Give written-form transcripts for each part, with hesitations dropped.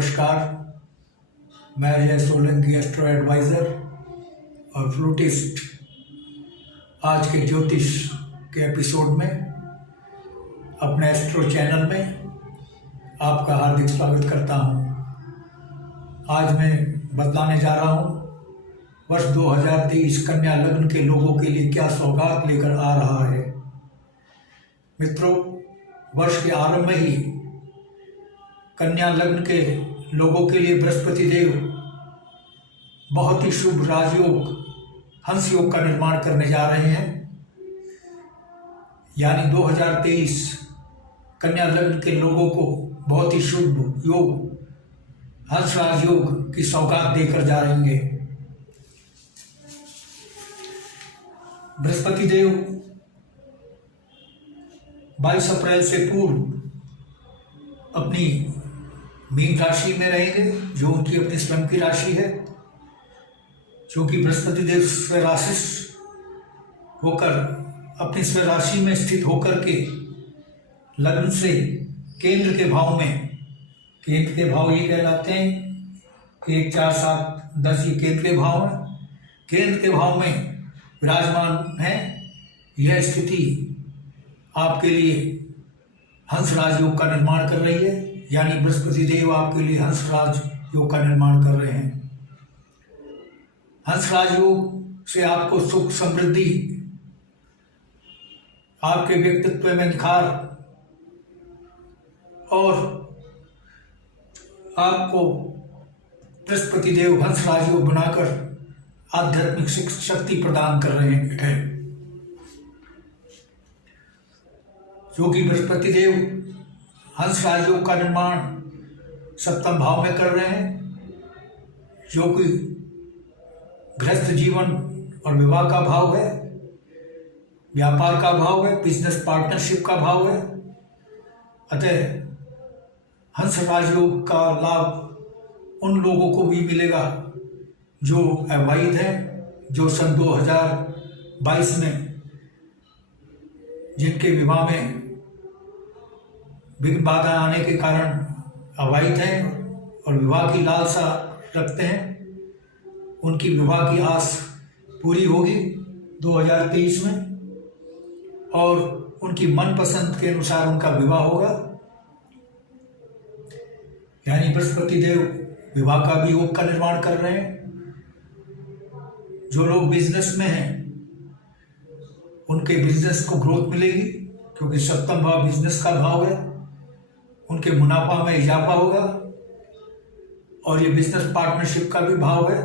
नमस्कार। मैं Ajay Solanki, astro adviser और फ्लूटिस्ट। आज के ज्योतिष के एपिसोड में अपने एस्ट्रो चैनल में आपका हार्दिक स्वागत करता हूं। आज मैं बतलाने जा रहा हूं वर्ष 2023 कन्या लग्न के लोगों के लिए क्या सौगात लेकर आ रहा है। मित्रों, वर्ष के आरंभ में ही कन्या लग्न के लोगों के लिए बृहस्पति देव बहुत ही शुभ राजयोग हंस योग का निर्माण करने जा रहे हैं। यानी 2023 कन्या लग्न के लोगों को बहुत ही शुभ योग हंस राजयोग की सौगात देकर जा रहेंगे। बृहस्पति देव 22 अप्रैल से पूर्व अपनी मीन राशि में रहेंगे, जो उनकी अपनी स्वयं की राशि है। क्योंकि बृहस्पति देव स्वराशिश होकर अपनी स्वराशि में स्थित होकर के लग्न से केंद्र के भाव में, केंद्र के भाव ये कहलाते हैं 1, 4, 7, 10 ये केंद्र के भाव हैं। केंद्र के भाव में विराजमान है। यह स्थिति आपके लिए हंस राजयोग का निर्माण कर रही है। यानी बृहस्पति देव आपके लिए हंस राज योग का निर्माण कर रहे हैं। हंस राज योग से आपको सुख समृद्धि, आपके व्यक्तित्व में निखार और आपको बृहस्पति देव हंस राज योग बनाकर आध्यात्मिक शक्ति प्रदान कर रहे हैं। जो कि बृहस्पति देव हंस राजयोग का निर्माण सप्तम भाव में कर रहे हैं, जो कि गृहस्थ जीवन और विवाह का भाव है, व्यापार का भाव है, बिजनेस पार्टनरशिप का भाव है। अतः हंस राजयोग का लाभ उन लोगों को भी मिलेगा जो अवैध हैं, जो सन 2022 में जिनके विवाह में विघ्न बाधा आने के कारण अवैध हैं और विवाह की लालसा रखते हैं, उनकी विवाह की आस पूरी होगी 2023 में और उनकी मनपसंद के अनुसार उनका विवाह होगा। यानी बृहस्पति देव विवाह का भी योग का निर्माण कर रहे हैं। जो लोग बिजनेस में हैं उनके बिजनेस को ग्रोथ मिलेगी, क्योंकि सप्तम भाव बिजनेस का भाव है। उनके मुनाफा में इजाफा होगा और ये बिजनेस पार्टनरशिप का भी भाव है।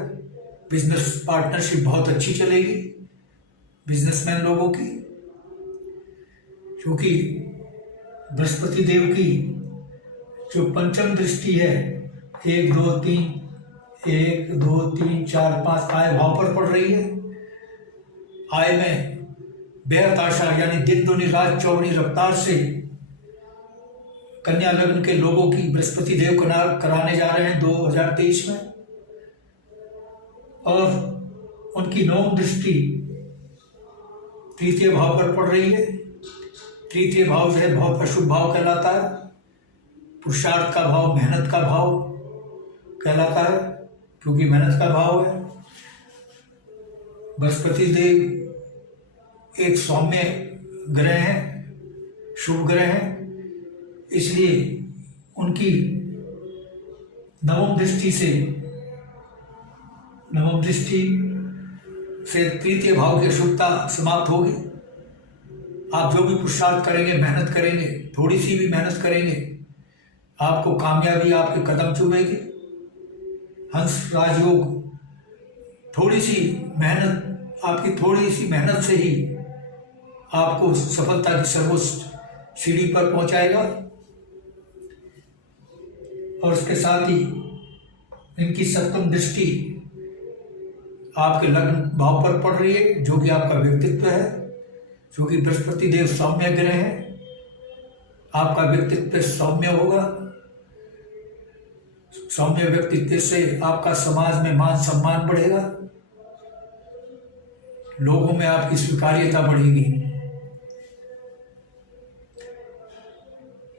बिजनेस पार्टनरशिप बहुत अच्छी चलेगी बिजनेसमैन लोगों की, क्योंकि बृहस्पति देव की जो पंचम दृष्टि है 1, 2, 3, 4, 5 आय भाव पर पड़ रही है। आय में बेहद आशा, यानी दिन दुनी रात चौगुनी रफ्तार से कन्या लग्न के लोगों की बृहस्पति देव कराने जा रहे हैं 2023 में। और उनकी नवम दृष्टि तृतीय भाव पर पड़ रही है। तृतीय भाव जो है बहुत अशुभ भाव कहलाता है। पुरुषार्थ का भाव, मेहनत का भाव कहलाता है, क्योंकि मेहनत का भाव है। बृहस्पति देव एक सौम्य ग्रह हैं, शुभ ग्रह हैं, इसलिए उनकी नवम दृष्टि से तृतीय भाव की अशुभता समाप्त होगी। आप जो भी पुरुषार्थ करेंगे, मेहनत करेंगे, थोड़ी सी भी मेहनत करेंगे, आपको कामयाबी आपके कदम चूमेगी। हंस राजयोग थोड़ी सी मेहनत, आपकी थोड़ी सी मेहनत से ही आपको सफलता की सर्वोच्च सीढ़ी पर पहुंचाएगा। और उसके साथ ही इनकी सप्तम दृष्टि आपके लग्न भाव पर पड़ रही है, जो कि आपका व्यक्तित्व है। क्योंकि बृहस्पति देव सौम्य ग्रह है, आपका व्यक्तित्व सौम्य होगा। सौम्य व्यक्तित्व से आपका समाज में मान सम्मान बढ़ेगा, लोगों में आपकी स्वीकार्यता बढ़ेगी।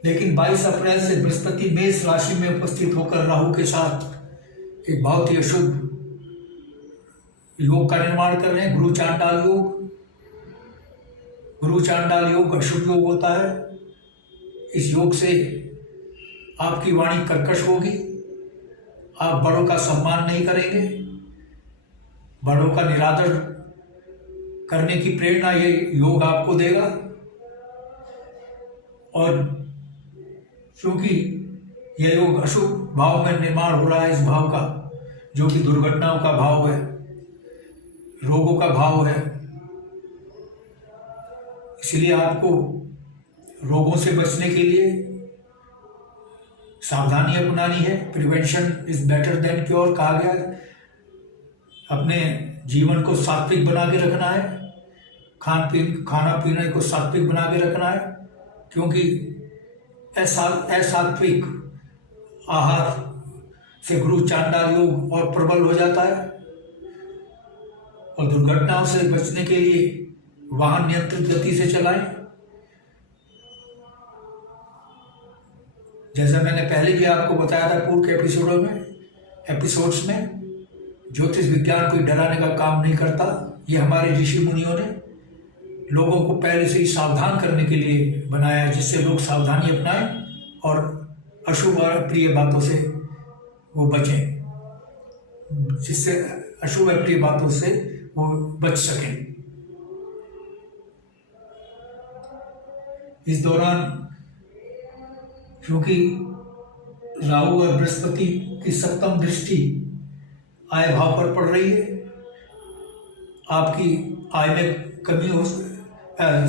लेकिन 22 अप्रैल से बृहस्पति मेष राशि में उपस्थित होकर राहु के साथ एक बहुत ही अशुभ योग का निर्माण कर रहे हैं, गुरु चांडाल योग। गुरु चांडाल योग अशुभ योग होता है। इस योग से आपकी वाणी कर्कश होगी, आप बड़ों का सम्मान नहीं करेंगे, बड़ों का निरादर करने की प्रेरणा ये योग आपको देगा। और क्योंकि यह योग अशुभ भाव में निर्माण हो रहा है, इस भाव का जो कि दुर्घटनाओं का भाव है, रोगों का भाव है, इसलिए आपको रोगों से बचने के लिए सावधानी अपनानी है। Prevention is better than cure कहा गया है। अपने जीवन को सात्विक बना के रखना है, खाना पीने को सात्विक बना के रखना है, क्योंकि असात्विक आहार से गुरु चांडाल योग और प्रबल हो जाता है। और दुर्घटनाओं से बचने के लिए वाहन नियंत्रित गति से चलाएं। जैसा मैंने पहले भी आपको बताया था पूर्व के एपिसोड्स में, ज्योतिष विज्ञान कोई डराने का काम नहीं करता। ये हमारे ऋषि मुनियों ने लोगों को पहले से ही सावधान करने के लिए बनाया है, जिससे लोग सावधानी अपनाएं और अशुभ और अप्रिय बातों से वो बचें, जिससे अशुभ अप्रिय बातों से वो बच सकें। इस दौरान क्योंकि राहु और बृहस्पति की सप्तम दृष्टि आय भाव पर पड़ रही है, आपकी आय में कमी हो,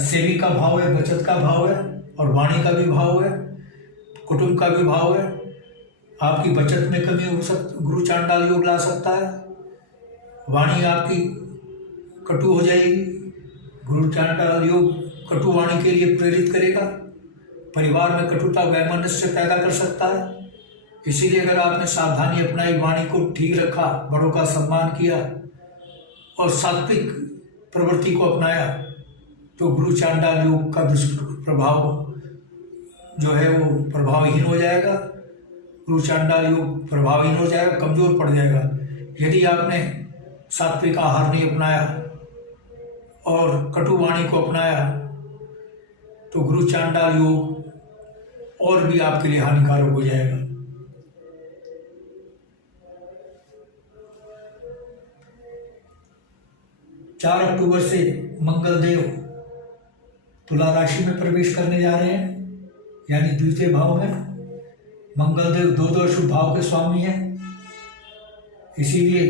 सेविंग का भाव है, बचत का भाव है और वाणी का भी भाव है, कुटुंब का भी भाव है। आपकी बचत में कमी हो सकती, गुरु चांडाल योग ला सकता है। वाणी आपकी कटु हो जाएगी, गुरु चांडाल योग कटु वाणी के लिए प्रेरित करेगा, परिवार में कटुता वैमनस्य पैदा कर सकता है। इसीलिए अगर आपने सावधानी अपनाई, वाणी को ठीक रखा, बड़ों का सम्मान किया और सात्विक प्रवृत्ति को अपनाया, तो गुरु चांडाल योग का दुष्प्रभाव जो है वो प्रभावहीन हो जाएगा। गुरु चांडाल योग प्रभावहीन हो जाएगा, कमजोर पड़ जाएगा। यदि आपने सात्विक आहार नहीं अपनाया और कटु वाणी को अपनाया, तो गुरु चांडाल योग और भी आपके लिए हानिकारक हो जाएगा। चार अक्टूबर से मंगल देव तुला राशि में प्रवेश करने जा रहे हैं, यानी द्वितीय भाव में। मंगल देव दो अशुभ भाव के स्वामी हैं, इसीलिए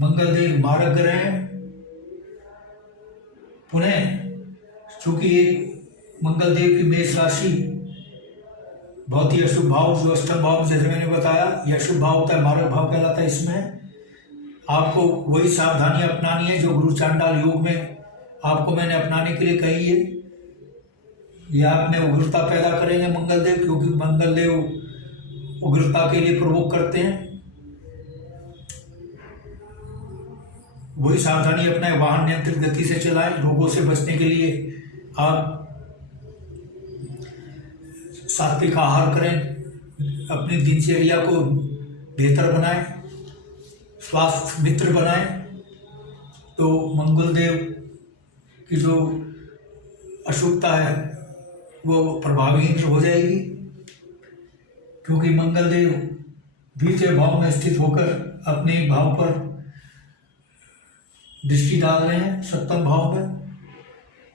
मंगल देव मारक ग्रह हैं। पुनः चूंकि मंगल देव की मेष राशि बहुत ही अशुभ भाव, जो अष्टम भाव जैसे मैंने बताया, यह अशुभ भाव होता है, मारक भाव कहलाता है। इसमें आपको वही सावधानी अपनानी है जो गुरु चांडाल योग में आपको मैंने अपनाने के लिए कही है। यह आप में उग्रता पैदा करेंगे मंगल देव, क्योंकि मंगल देव उग्रता के लिए प्रवोक करते हैं। वही सावधानी अपनाएं, वाहन नियंत्रित गति से चलाएं। रोगों से बचने के लिए आप सात्विक आहार करें, अपनी दिनचर्या को बेहतर बनाएं, स्वास्थ्य मित्र बनाएं, तो मंगल देव की जो अशुभता है वो प्रभावहीन हो जाएगी। क्योंकि मंगल देव द्वितीय भाव में स्थित होकर अपने भाव पर दृष्टि डाल रहे हैं, सप्तम भाव में।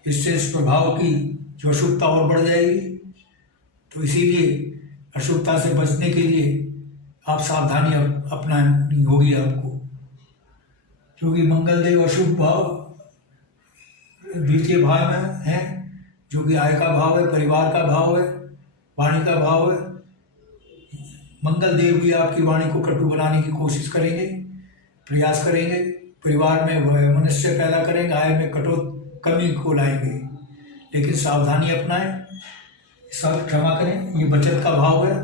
इससे इस प्रभाव की जो अशुभता और बढ़ जाएगी। तो इसीलिए अशुभता से बचने के लिए आप सावधानी अपनानी होगी आपको, क्योंकि मंगल देव अशुभ भाव द्वितीय भाव में है, जो कि आय का भाव है, परिवार का भाव है, वाणी का भाव है। मंगल देव भी आपकी वाणी को कटु बनाने की कोशिश करेंगे, प्रयास करेंगे, परिवार में मनुष्य पैदा करेंगे, आय में कमी को लाएंगे। लेकिन सावधानी अपनाएं, सब क्षमा करें। ये बचत का भाव है,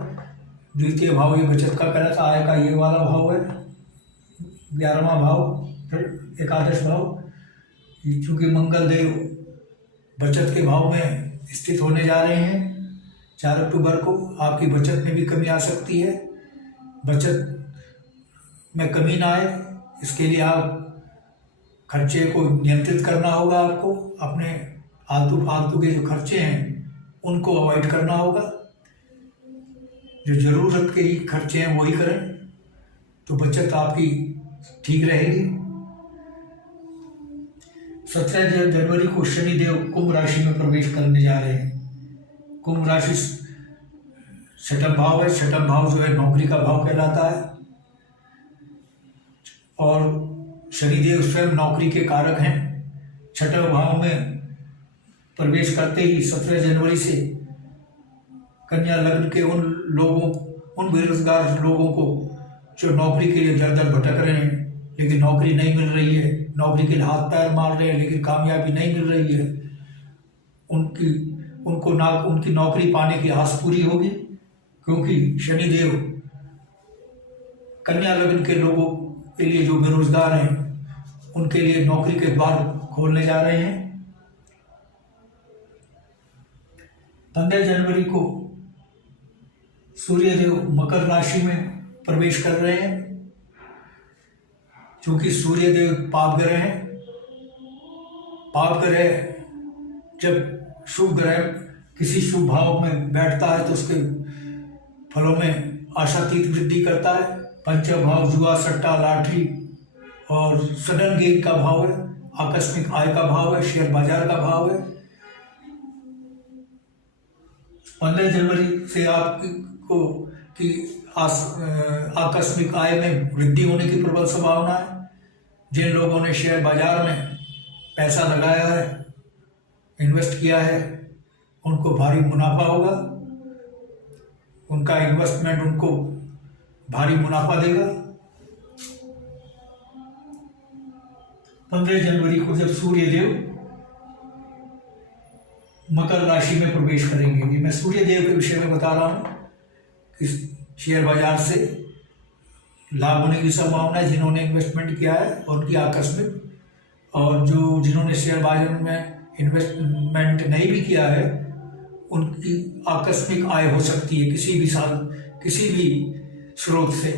द्वितीय भाव ये बचत का कहलाता, आय का ये वाला भाव है, 11वां भाव, फिर एकादश भाव। चूँकि मंगल देव बचत के भाव में स्थित होने जा रहे हैं, 4 अक्टूबर को आपकी बचत में भी कमी आ सकती है। बचत में कमी ना आए इसके लिए आप खर्चे को नियंत्रित करना होगा। आपको अपने आलतू फालतू के जो खर्चे हैं उनको अवॉइड करना होगा। जो ज़रूरत के ही खर्चे हैं वही करें तो बचत आपकी ठीक रहेगी। 17 जनवरी को शनिदेव कुंभ राशि में प्रवेश करने जा रहे हैं। कुंभ राशि छठम भाव है। छठम भाव जो है नौकरी का भाव कहलाता है और शनिदेव स्वयं नौकरी के कारक हैं। छठे भाव में प्रवेश करते ही 17 जनवरी से कन्या लग्न के उन बेरोजगार लोगों को जो नौकरी के लिए दर दर भटक रहे हैं लेकिन नौकरी नहीं मिल रही है, नौकरी के लिए हाथ पैर मार रहे हैं लेकिन कामयाबी नहीं मिल रही है, उनकी नौकरी पाने की आस पूरी होगी। क्योंकि शनिदेव कन्या लग्न के लोगों के लिए जो बेरोजगार हैं उनके लिए नौकरी के द्वार खोलने जा रहे हैं। 15 जनवरी को सूर्यदेव मकर राशि में प्रवेश कर रहे हैं। क्योंकि सूर्यदेव पाप ग्रह हैं। पाप ग्रह जब शुभ ग्रह किसी शुभ भाव में बैठता है तो उसके फलों में आशातीत वृद्धि करता है। पंचम भाव जुआ सट्टा लॉटरी और सडन गेन का भाव है, आकस्मिक आय का भाव है, शेयर बाजार का भाव है। 15 जनवरी से आपको की आकस्मिक आय में वृद्धि होने की प्रबल संभावना है। जिन लोगों ने शेयर बाजार में पैसा लगाया है, इन्वेस्ट किया है, उनको भारी मुनाफा होगा। उनका इन्वेस्टमेंट उनको भारी मुनाफा देगा। 15 जनवरी को जब सूर्यदेव मकर राशि में प्रवेश करेंगे, ये मैं सूर्यदेव के विषय में बता रहा हूँ कि शेयर बाजार से लाभ होने की संभावना है जिन्होंने इन्वेस्टमेंट किया है और उनकी आकस्मिक, और जिन्होंने शेयर बाजार में इन्वेस्टमेंट नहीं भी किया है उनकी आकस्मिक आय हो सकती है किसी भी साल किसी भी स्रोत से।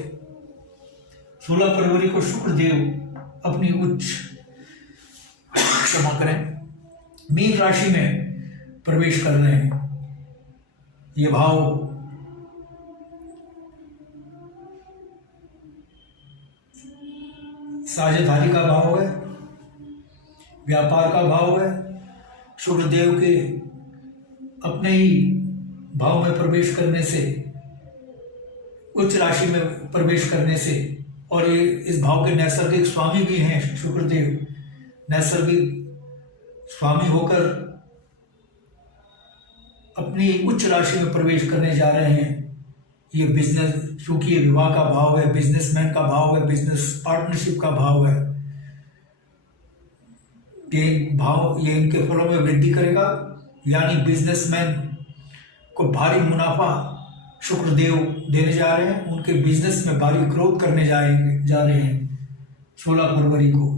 16 फरवरी को शुक्रदेव अपनी मीन राशि में प्रवेश कर रहे हैं। ये भाव साझेदारी का भाव है, व्यापार का भाव है। शुक्रदेव के अपने ही भाव में प्रवेश करने से, उच्च राशि में प्रवेश करने से, और ये इस भाव के नैसर्गिक स्वामी भी हैं। शुक्रदेव नैसर्गिक स्वामी होकर अपनी उच्च राशि में प्रवेश करने जा रहे हैं। ये बिजनेस, चूंकि ये विवाह का भाव है, बिजनेसमैन का भाव है, बिजनेस पार्टनरशिप का भाव है, ये इनके फलों में वृद्धि करेगा। यानी बिजनेसमैन को भारी मुनाफा शुक्रदेव देने जा रहे हैं। उनके बिजनेस में भारी ग्रोथ करने जा रहे हैं 16 फरवरी को।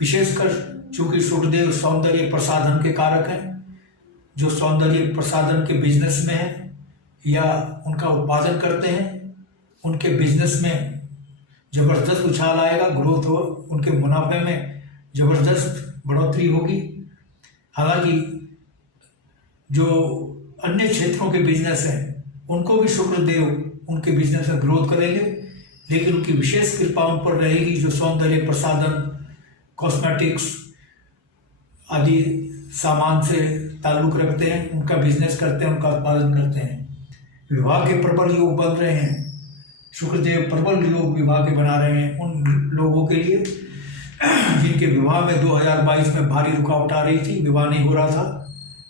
विशेषकर चूंकि शुक्रदेव सौंदर्य प्रसाधन के कारक हैं, जो सौंदर्य प्रसाधन के बिजनेस में है या उनका उत्पादन करते हैं, उनके बिजनेस में जबरदस्त उछाल आएगा, ग्रोथ हो, उनके मुनाफे में जबरदस्त बढ़ोतरी होगी। हालांकि जो अन्य क्षेत्रों के बिजनेस हैं उनको भी शुक्रदेव उनके बिजनेस में ग्रोथ करेंगे, लेकिन उनकी विशेष कृपा उन पर रहेगी जो सौंदर्य प्रसाधन, कॉस्मेटिक्स आदि सामान से ताल्लुक रखते हैं, उनका बिजनेस करते हैं, उनका उत्पादन करते हैं। विवाह के प्रबल योग बन रहे हैं। शुक्रदेव प्रबल योग विवाह के बना रहे हैं उन लोगों के लिए जिनके विवाह में 2022 में भारी रुकावट आ रही थी, विवाह नहीं हो रहा था।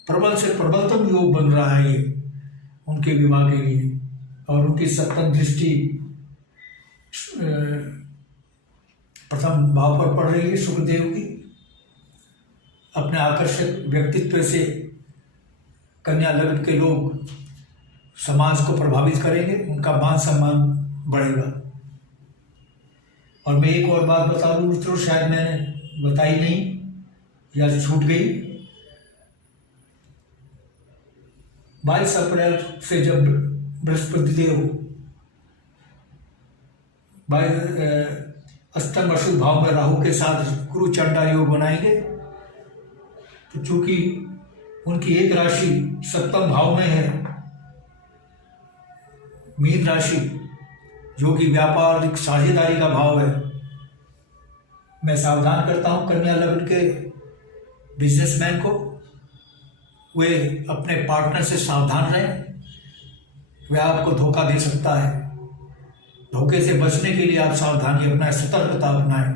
प्रबल से प्रबलतम योग बन रहा है ये उनके विवाह के लिए। और उनकी सप्तम दृष्टि प्रथम भाव पर पड़ रही है शुक्रदेव की। अपने आकर्षक व्यक्तित्व से कन्या लग्न के लोग समाज को प्रभावित करेंगे, उनका मान सम्मान बढ़ेगा। और मैं एक और बात बता दूं मित्रों, शायद मैंने बताई नहीं या छूट गई। 22 अप्रैल से जब बृहस्पति देव अष्टम अशुभ भाव में राहु के साथ गुरु चंडाल योग बनाएंगे, तो चूंकि उनकी एक राशि सप्तम भाव में है, मीन राशि, जो कि व्यापारिक साझेदारी का भाव है, मैं सावधान करता हूं कन्या लग्न के बिजनेसमैन को, वे अपने पार्टनर से सावधान रहें। वह आपको धोखा दे सकता है। धोखे से बचने के लिए आप सावधानी अपनाएं, सतर्कता अपनाएं,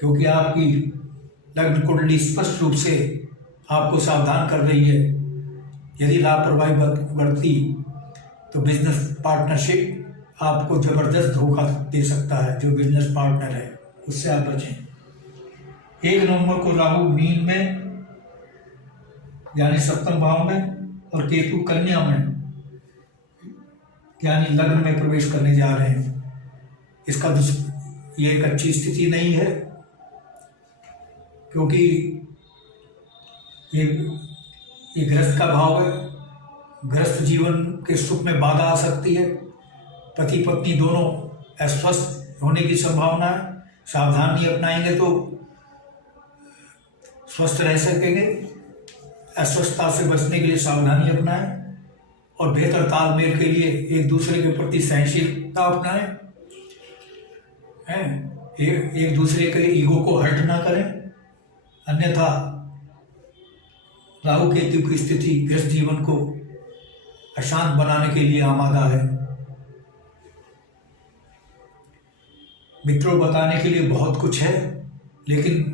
क्योंकि आपकी लग्न कुंडली स्पष्ट रूप से आपको सावधान कर रही है। यदि लापरवाही बरती तो बिजनेस पार्टनरशिप आपको जबरदस्त धोखा दे सकता है। जो बिजनेस पार्टनर है उससे आप बचें। 1 नवंबर को राहु मीन में यानी सप्तम भाव में और केतु कन्या में यानी लग्न में प्रवेश करने जा रहे हैं। इसका ये एक अच्छी स्थिति नहीं है, क्योंकि ये गृहस्थ का भाव है। गृहस्थ जीवन के सुख में बाधा आ सकती है। पति पत्नी दोनों अस्वस्थ होने की संभावना है। सावधानी अपनाएंगे तो स्वस्थ रह सकेंगे। अस्वस्थता से बचने के लिए सावधानी अपनाएं और बेहतर तालमेल के लिए एक दूसरे के प्रति सहनशीलता अपनाएं, एक दूसरे के ईगो को हर्ट ना करें। अन्यथा राहु केतु की स्थिति गृहस्थ जीवन को अशांत बनाने के लिए आमादा है। मित्रों, बताने के लिए बहुत कुछ है, लेकिन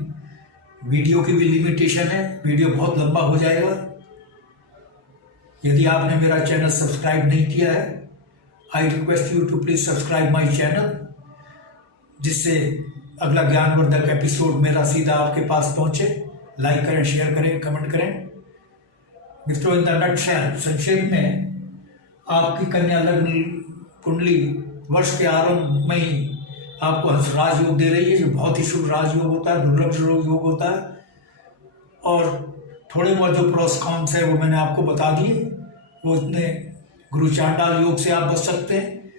वीडियो की भी लिमिटेशन है। वीडियो बहुत लंबा हो जाएगा। यदि आपने मेरा चैनल सब्सक्राइब नहीं किया है, I request you to please subscribe my channel, जिससे अगला ज्ञानवर्धक एपिसोड मेरा सीधा आपके पास पहुंचे। लाइक करें, शेयर करें, कमेंट करें। मित्रों, इन द नटशेल, संक्षेप में आपकी कन्या लग्न कुंडली वर्ष के आरंभ में ही आपको हंसराज योग दे रही है, जो बहुत ही शुभ राजयोग होता है, दुर्लभ योग होता है। और थोड़े बहुत जो प्रोस कॉन्स है वो मैंने आपको बता दिए। वो इतने गुरु चांडाल योग से आप बच सकते हैं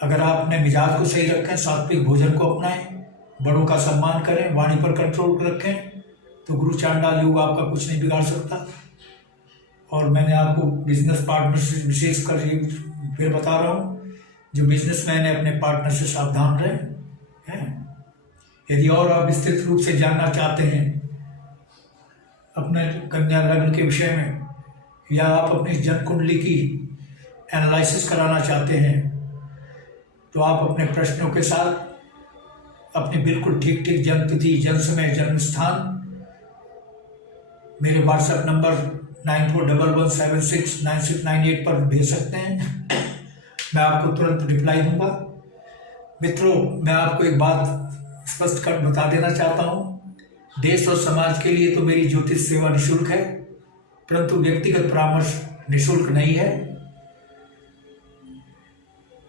अगर आप अपने मिजाज को सही रखें, सात्विक भोजन को अपनाएं, बड़ों का सम्मान करें, वाणी पर कंट्रोल रखें, तो गुरु चांडाल योग आपका कुछ नहीं बिगाड़ सकता। और मैंने आपको बिजनेस पार्टनर से विशेषकर फिर बता रहा हूँ, जो बिजनेसमैन है अपने पार्टनर से सावधान रहें। यदि और आप विस्तृत रूप से जानना चाहते हैं अपने कन्या लग्न के विषय में, या आप अपनी जन्म कुंडली की एनालिसिस कराना चाहते हैं, तो आप अपने प्रश्नों के साथ अपनी बिल्कुल ठीक जन्म तिथि, जन्म समय, जन्म स्थान मेरे व्हाट्सएप नंबर 9411769698 पर भेज सकते हैं। मैं आपको तुरंत रिप्लाई दूंगा। मित्रों, मैं आपको एक बात स्पष्ट कर बता देना चाहता हूं, देश और समाज के लिए तो मेरी ज्योतिष सेवा निःशुल्क है, परंतु व्यक्तिगत परामर्श निःशुल्क नहीं है।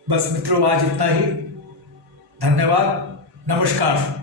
बस मित्रों, आज इतना ही। धन्यवाद, नमस्कार।